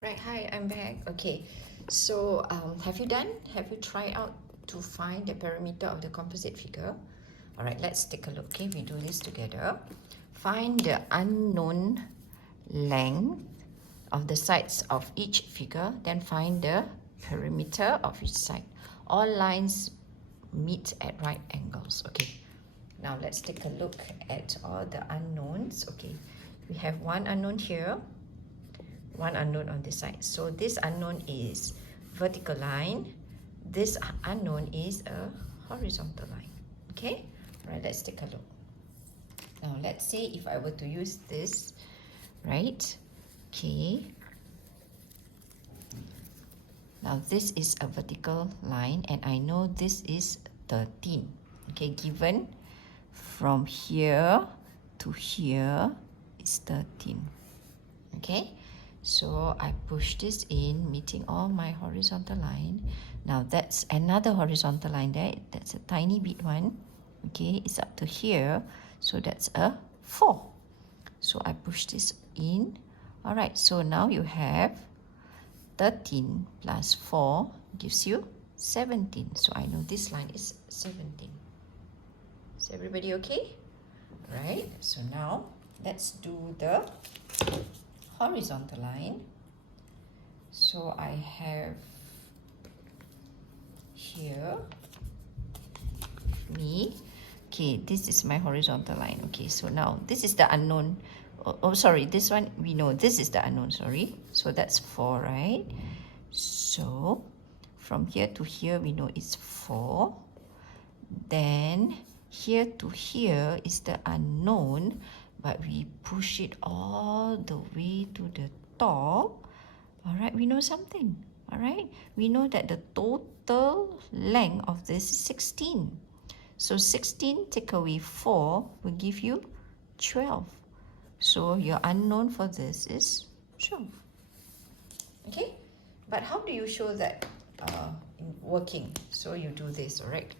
Right, hi, I'm back. Okay, so have you tried out to find the perimeter of the composite figure? All right, let's take a look. Okay, we do this together. Find the unknown length of the sides of each figure, then find the perimeter of each side. All lines meet at right angles. Okay, now let's take a look at all the unknowns. Okay, we have one unknown here, one unknown on this side. So this unknown is vertical line. This unknown is a horizontal line. Okay, all right, let's take a look. Now let's say if I were to use this, right? Okay, now this is a vertical line and I know this is 13. Okay, given from here to here is 13. Okay, so I push this in, meeting all my horizontal line. Now that's another horizontal line there. That's a tiny bit one. Okay, it's up to here. So that's a 4. So I push this in. All right, so now you have 13 plus 4 gives you 17. So I know this line is 17. Is everybody okay? Right, so now let's do the horizontal line. So I have here me. Okay, this is my horizontal line. Okay, so now this is the unknown. Oh, sorry, this one we know this is the unknown. Sorry, so that's 4, right? So from here to here we know it's 4. Then here to here is the unknown, but we push it all the way to the top. All right, we know something. All right, we know that the total length of this is 16. So 16 take away 4 will give you 12. So your unknown for this is 12. Okay, but how do you show that in working? So you do this, all right?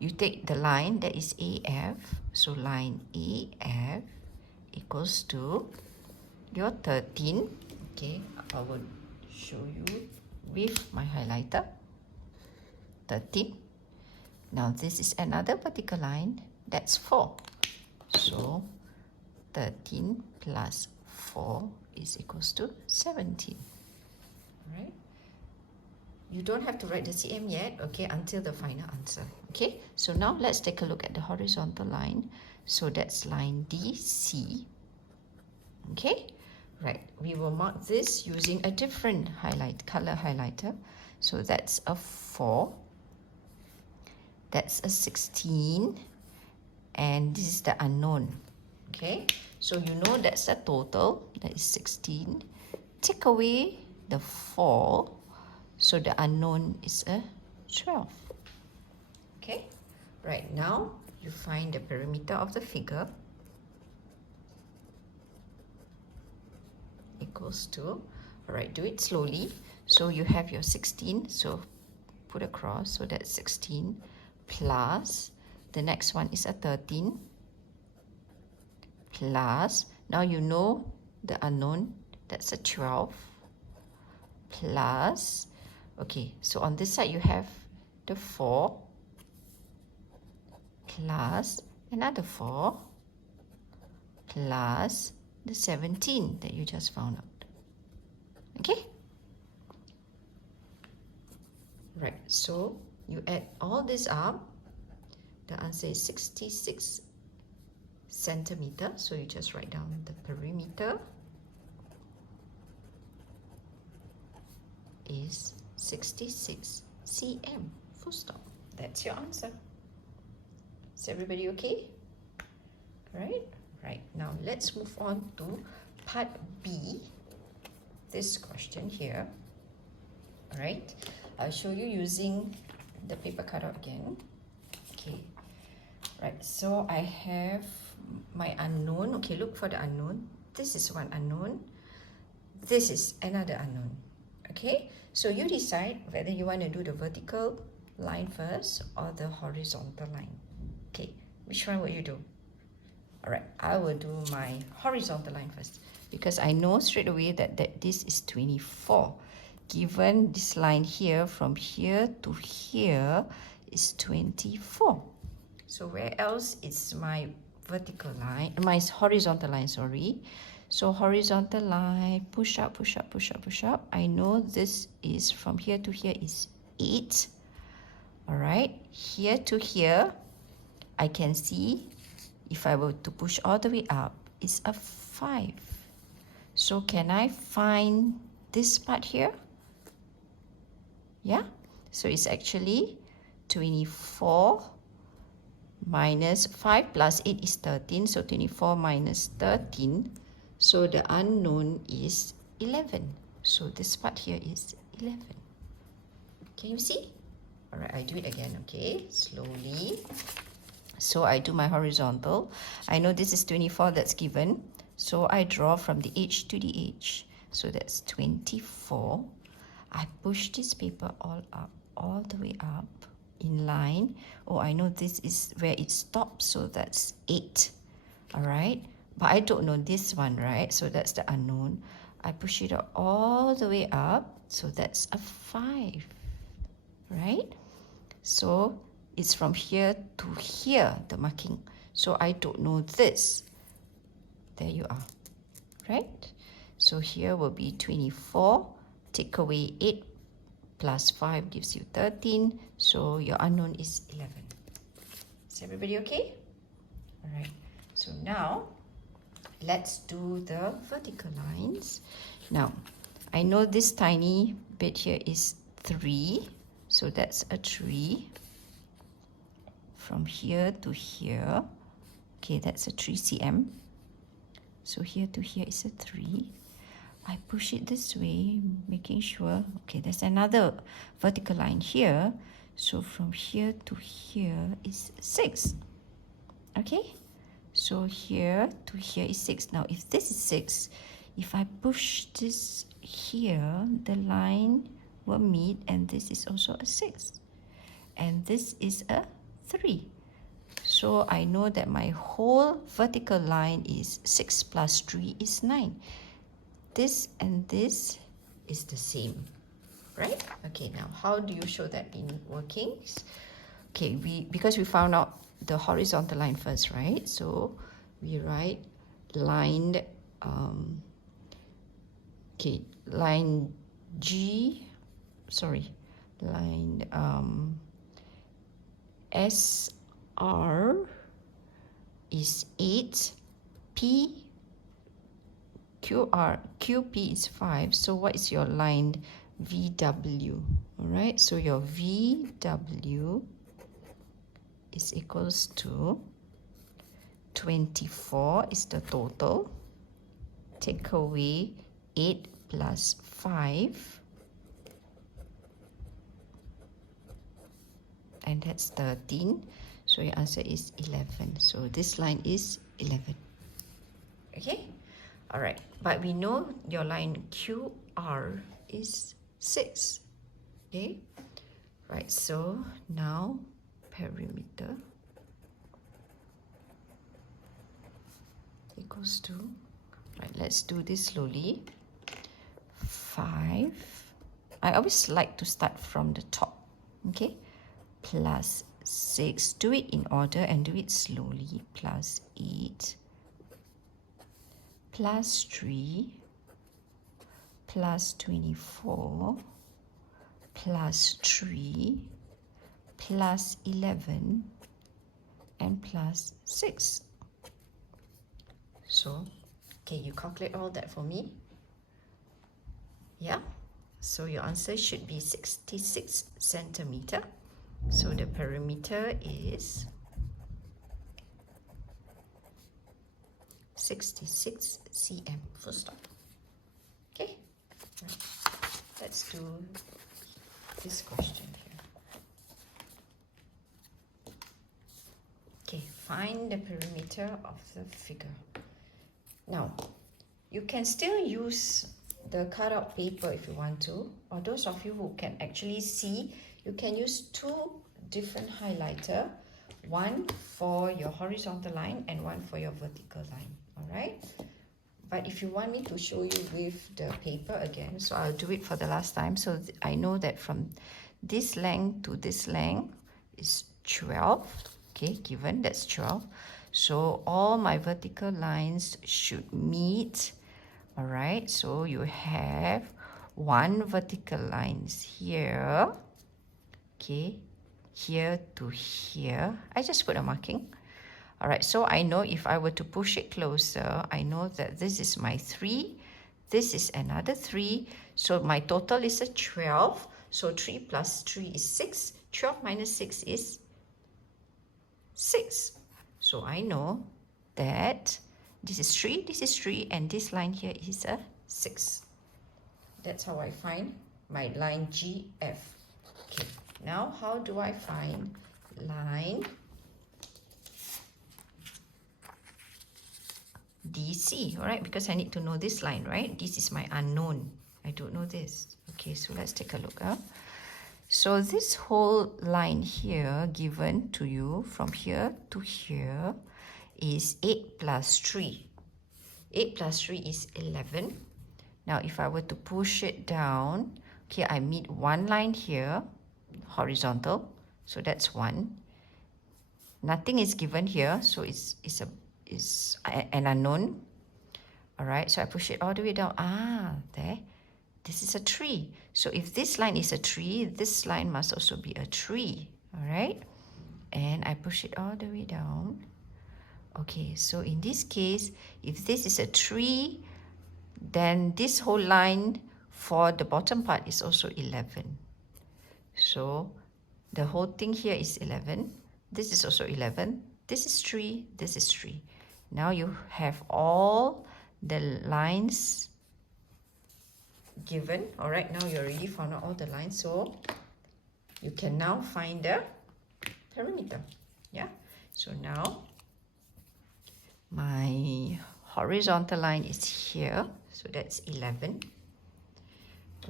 You take the line that is AF. So line AF equals to your 13. Okay, I will show you with my highlighter. 13. Now this is another vertical line. That's 4. So 13 plus 4 is equals to 17. Alright. You don't have to write the CM yet, okay, until the final answer. Okay, so now let's take a look at the horizontal line. So that's line DC. Okay, right. We will mark this using a different color highlighter. So that's a 4. That's a 16. And this is the unknown. Okay, so you know that's the total. That is 16. Take away the 4. So the unknown is a 12. Okay, right now you find the perimeter of the figure equals to, all right, do it slowly. So you have your 16, so put across, so that's 16 plus, the next one is a 13 plus, now you know the unknown, that's a 12 plus, okay, so on this side you have the 4 plus another 4 plus the 17 that you just found out. Okay? Right, so you add all this up, the answer is 66 centimeter. So you just write down the perimeter is 66 cm. Full stop. That's your answer. Is everybody okay? Right, now let's move on to part B, this question here. All right, I'll show you using the paper cutout again. Okay, right, so I have my unknown. Okay, look for the unknown. This is one unknown. This is another unknown. Okay, so you decide whether you want to do the vertical line first or the horizontal line. Okay, which one will you do? All right, I will do my horizontal line first because I know straight away that this is 24. Given this line here, from here to here is 24. So where else is my vertical line, my horizontal line, sorry. So horizontal line, push up, push up, push up, push up. I know this is from here to here is 8. All right, here to here, I can see if I were to push all the way up, it's a 5. So can I find this part here? Yeah, so it's actually 24 minus 5 plus 8 is 13. So 24 minus 13. So the unknown is 11. So this part here is 11. Can you see? All right, I do it again, okay? Slowly. So I do my horizontal. I know this is 24 that's given. So I draw from the edge to the edge. So that's 24. I push this paper all up, all the way up in line. Oh, I know this is where it stops, so that's 8. All right, but I don't know this one, right? So that's the unknown. I push it all the way up, so that's a 5, right? So it's from here to here, the marking. So I don't know this. There you are, right? So here will be 24. Take away 8 plus 5 gives you 13. So your unknown is 11. Is everybody okay? All right. So now let's do the vertical lines. Now, I know this tiny bit here is 3. So that's a 3. From here to here. Okay, that's a 3 cm. So here to here is a 3. I push it this way, making sure, okay, there's another vertical line here. So from here to here is 6. Okay, so here to here is 6. Now, if this is 6, if I push this here, the line will meet, and this is also a 6. And this is a 3. So I know that my whole vertical line is 6 plus 3 is 9. This and this is the same, right? Okay, now how do you show that in workings? Okay, because we found out the horizontal line first, right? So we write line, line SR is 8, QP is 5. So what is your line VW? All right, so your VW is equals to 24 is the total. Take away 8 plus 5. And that's 13. So your answer is 11. So this line is 11. Okay? All right. But we know your line QR is 6. Okay? Right. So now perimeter equals to, right, let's do this slowly. 5. I always like to start from the top. Okay? Plus 6. Do it in order and do it slowly. Plus 8. Plus 3. Plus 24. Plus 3. Plus 11. And plus 6. So, okay, you calculate all that for me. Yeah? So your answer should be 66 centimeter. So the perimeter is 66 cm, full stop. Okay, right. Let's do this question here. Okay, find the perimeter of the figure. Now, you can still use the cutout paper if you want to, or those of you who can actually see, you can use 2 different highlighter. one for your horizontal line and one for your vertical line. All right. But if you want me to show you with the paper again, so I'll do it for the last time. So I know that from this length to this length is 12. Okay, given that's 12. So all my vertical lines should meet. All right, so you have one vertical lines here. Okay, here to here. I just put a marking. All right, so I know if I were to push it closer, I know that this is my 3, this is another 3, so my total is a 12, so 3 plus 3 is 6, 12 minus 6 is 6. So I know that this is 3, and this line here is a 6. That's how I find my line GF. Okay, now how do I find line DC, all right, because I need to know this line, right? This is my unknown. I don't know this. Okay, so let's take a look. So this whole line here given to you from here to here is 8 plus 3. 8 plus 3 is 11. Now, if I were to push it down, okay, I meet one line here, horizontal, so that's 1. Nothing is given here, so it's an unknown. All right, so I push it all the way down. There. This is a 3. So if this line is a 3, this line must also be a 3. All right, and I push it all the way down. Okay, so in this case, if this is a 3, then this whole line for the bottom part is also 11. So the whole thing here is 11. This is also 11. This is 3. This is 3. Now you have all the lines given. All right, now you already found out all the lines. So you can now find the perimeter. Yeah. So now my horizontal line is here. So that's 11.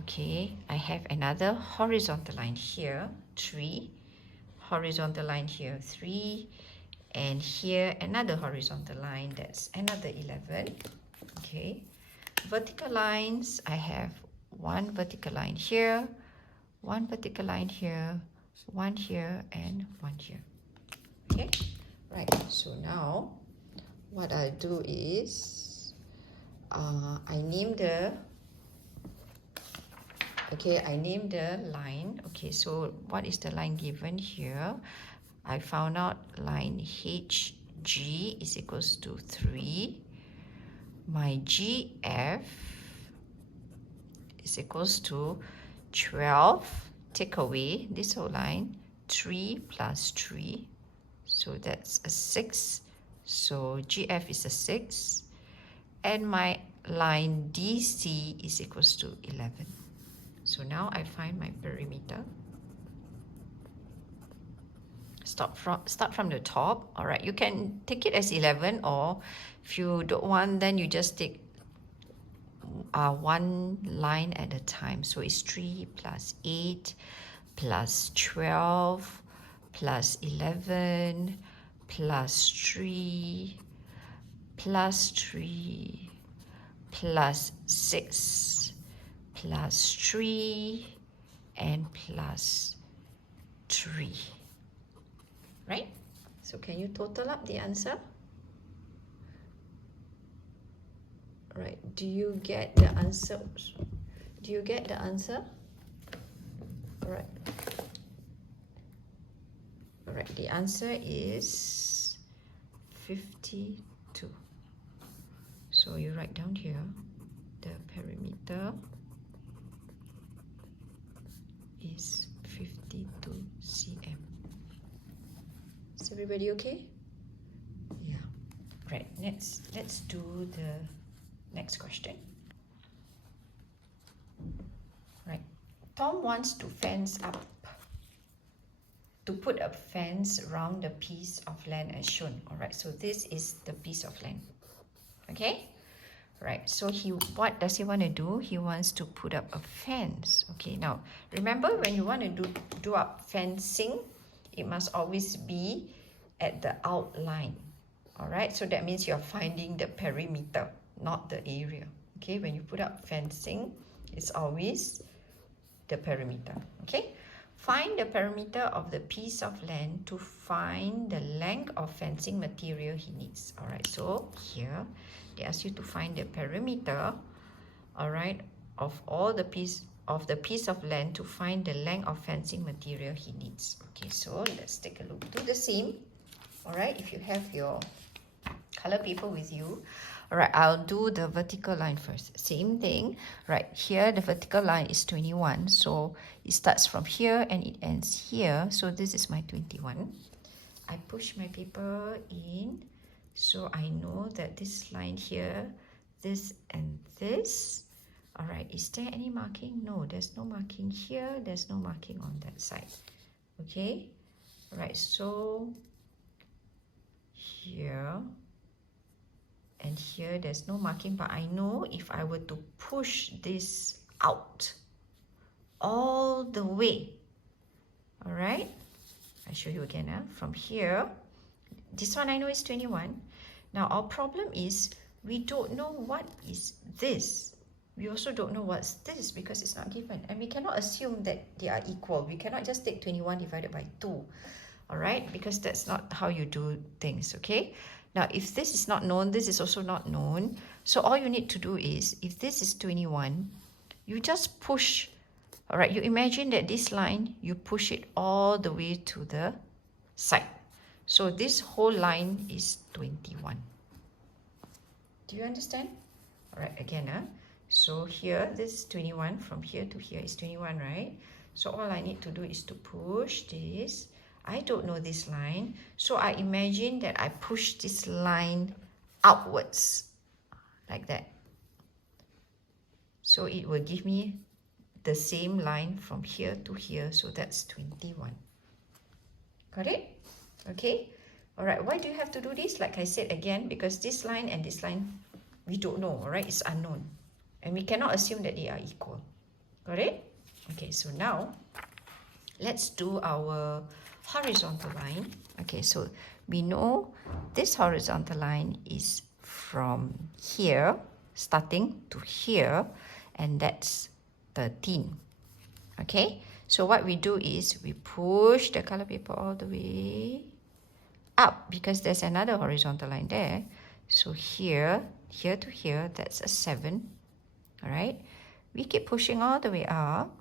Okay, I have another horizontal line here, 3. Horizontal line here, 3. And here another horizontal line, that's another 11. Okay, vertical lines, I have one vertical line here, one vertical line here, one here, and one here. Okay, right, so now what I'll do is I name the line. Okay, so what is the line given here? I found out line HG is equals to 3. My GF is equals to 12. Take away this whole line, 3 plus 3. So that's a 6. So GF is a 6. And my line DC is equals to 11. So now I find my perimeter. Start from the top. All right, you can take it as 11, or if you don't want, then you just take one line at a time. So it's 3 plus 8 plus 12 plus 11 plus 3 plus 3 plus 6 plus 3 and plus 3. Right? So can you total up the answer? Right, do you get the answer? Do you get the answer? All right. All right, the answer is 52. So you write down here, the perimeter is 52 cm. Is everybody okay? Yeah. Right, let's do the next question. Right. Tom wants to put a fence around the piece of land as shown. All right, so this is the piece of land. Okay? Right, so what does he want to do? He wants to put up a fence. Okay, now remember when you want to do up fencing, it must always be at the outline. All right, so that means you're finding the perimeter, not the area. Okay, when you put up fencing, it's always the perimeter. Okay, find the perimeter of the piece of land to find the length of fencing material he needs. All right, so here they ask you to find the perimeter, all right, of all the piece of land to find the length of fencing material he needs. Okay, so let's take a look. Do the same. All right, if you have your color paper with you. All right, I'll do the vertical line first. Same thing. Right, here the vertical line is 21. So it starts from here and it ends here. So this is my 21. I push my paper in. So I know that this line here, this and this. All right, is there any marking? No, there's no marking here. There's no marking on that side. Okay. All right, so here and here there's no marking, but I know if I were to push this out all the way, all right, I show you again, from here, this one I know is 21. Now our problem is we don't know what is this. We also don't know what's this because it's not given, and we cannot assume that they are equal. We cannot just take 21 divided by 2, all right, because that's not how you do things. Okay, now if this is not known, this is also not known. So all you need to do is, if this is 21, you just push. All right, you imagine that this line, you push it all the way to the side. So this whole line is 21. Do you understand? All right, again, so here, this is 21. From here to here is 21, right? So all I need to do is to push this. I don't know this line, so I imagine that I push this line outwards, like that. So it will give me the same line from here to here, so that's 21. Got it? Okay. All right, why do you have to do this? Like I said again, because this line and this line, we don't know, all right? It's unknown. And we cannot assume that they are equal. Got it? Okay, so now, let's do our horizontal line. Okay, so we know this horizontal line is from here, starting to here, and that's 13. Okay, so what we do is we push the color paper all the way up because there's another horizontal line there. So here to here, that's a 7. All right, we keep pushing all the way up.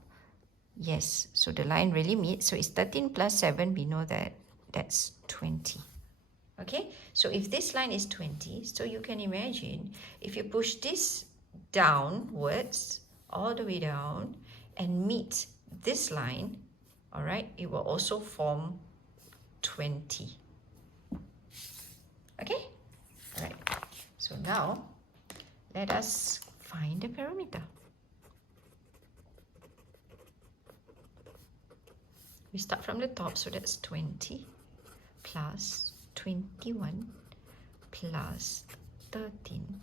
Yes, so the line really meets. So it's 13 plus 7, we know that that's 20. Okay, so if this line is 20, so you can imagine if you push this downwards, all the way down, and meet this line, all right, it will also form 20. Okay, all right, so now let us find the perimeter. We start from the top, so that's 20 plus 21 plus 13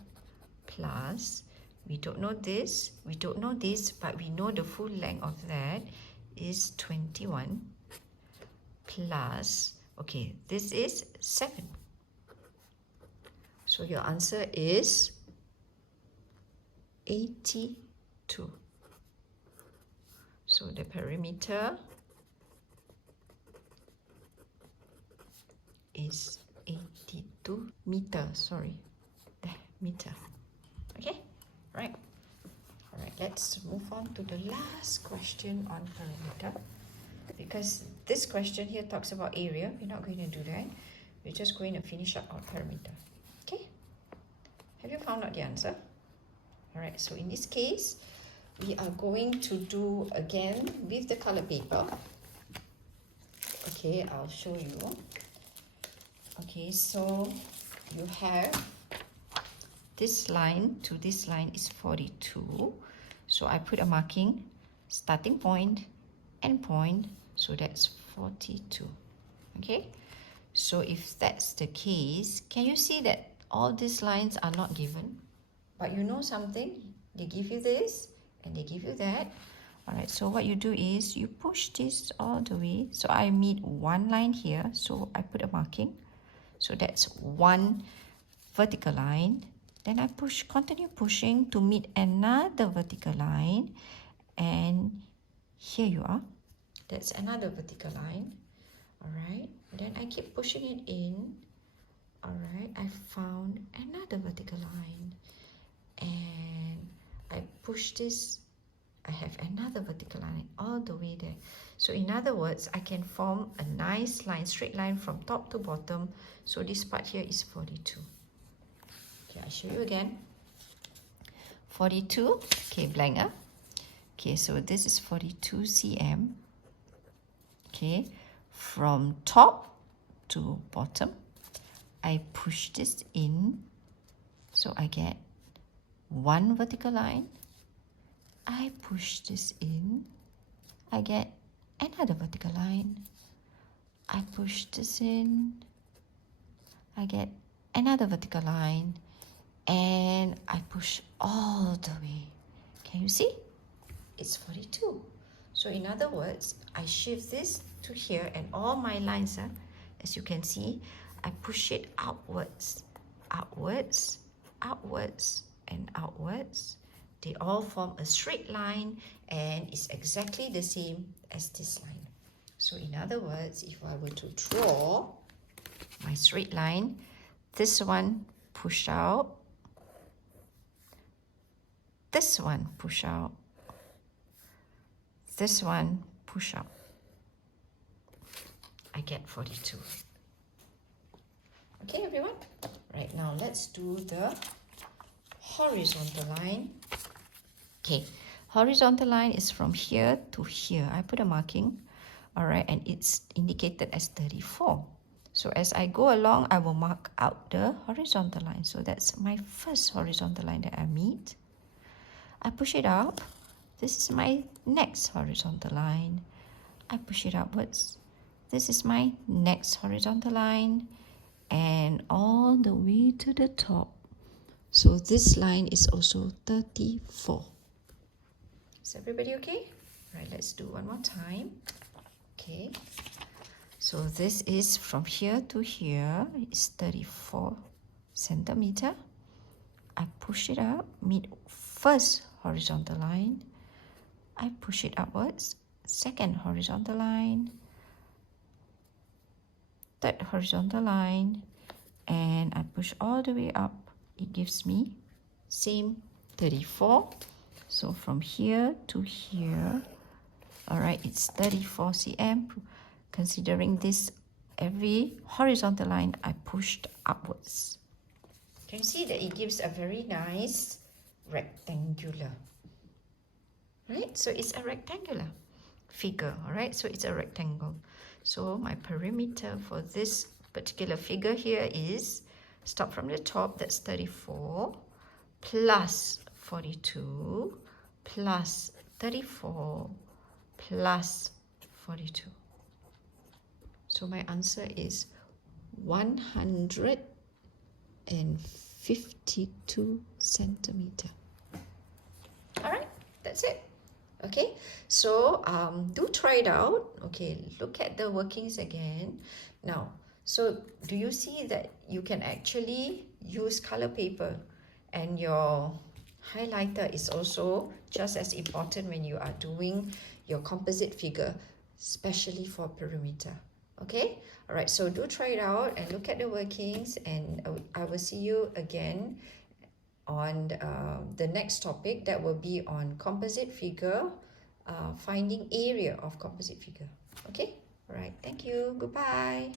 plus, we don't know this, we don't know this, but we know the full length of that is 21 plus, okay, this is 7. So your answer is 82. So the perimeter is 82 meter, sorry, meter. Okay, right. All right, let's move on to the last question on perimeter, because this question here talks about area. We're not going to do that. We're just going to finish up our perimeter. Okay, have you found out the answer? All right, so in this case, we are going to do again with the color paper. Okay, I'll show you. Okay, so you have this line to this line is 42. So I put a marking, starting point, end point, so that's 42. Okay, so if that's the case, can you see that all these lines are not given? But you know something, they give you this and they give you that. All right, so what you do is you push this all the way. So I meet one line here, so I put a marking. So that's one vertical line. Then I continue pushing to meet another vertical line, and here you are. That's another vertical line. All right, then I keep pushing it in. All right, I found another vertical line, and I push this. I have another vertical line all the way there. So in other words, I can form a nice line, straight line from top to bottom. So this part here is 42. Okay, I'll show you again. 42, okay, blank, huh? Okay, so this is 42 cm. Okay, from top to bottom, I push this in. So I get one vertical line. I push this in, I get another vertical line. I push this in, I get another vertical line, and I push all the way. Can you see? It's 42. So in other words, I shift this to here, and all my lines, as you can see, I push it outwards, outwards, outwards, and outwards. They all form a straight line, and it's exactly the same as this line. So in other words, if I were to draw my straight line, this one push out, this one push out, this one push out. I get 42. Okay, everyone? Right, now let's do the horizontal line. Okay, horizontal line is from here to here. I put a marking, all right, and it's indicated as 34. So as I go along, I will mark out the horizontal line. So that's my first horizontal line that I meet. I push it up. This is my next horizontal line. I push it upwards. This is my next horizontal line, and all the way to the top. So this line is also 34. Is everybody okay? Right, let's do one more time. Okay, so this is from here to here. It's 34 centimeter. I push it up, meet first horizontal line. I push it upwards, second horizontal line, third horizontal line, and I push all the way up. It gives me same 34. So from here to here, all right, it's 34 cm. Considering this, every horizontal line I pushed upwards. Can you see that it gives a very nice rectangular, right? So it's a rectangular figure, all right? So it's a rectangle. So my perimeter for this particular figure here is, start from the top, that's 34, plus 42, plus 34, plus 42. So my answer is 152 centimeter. All right, that's it. Okay, so do try it out. Okay, look at the workings again. Now, so do you see that you can actually use color paper, and your highlighter is also just as important when you are doing your composite figure, especially for perimeter. Okay, all right, so do try it out and look at the workings, and I will see you again on the next topic that will be on composite figure, finding area of composite figure. Okay, all right, thank you, goodbye.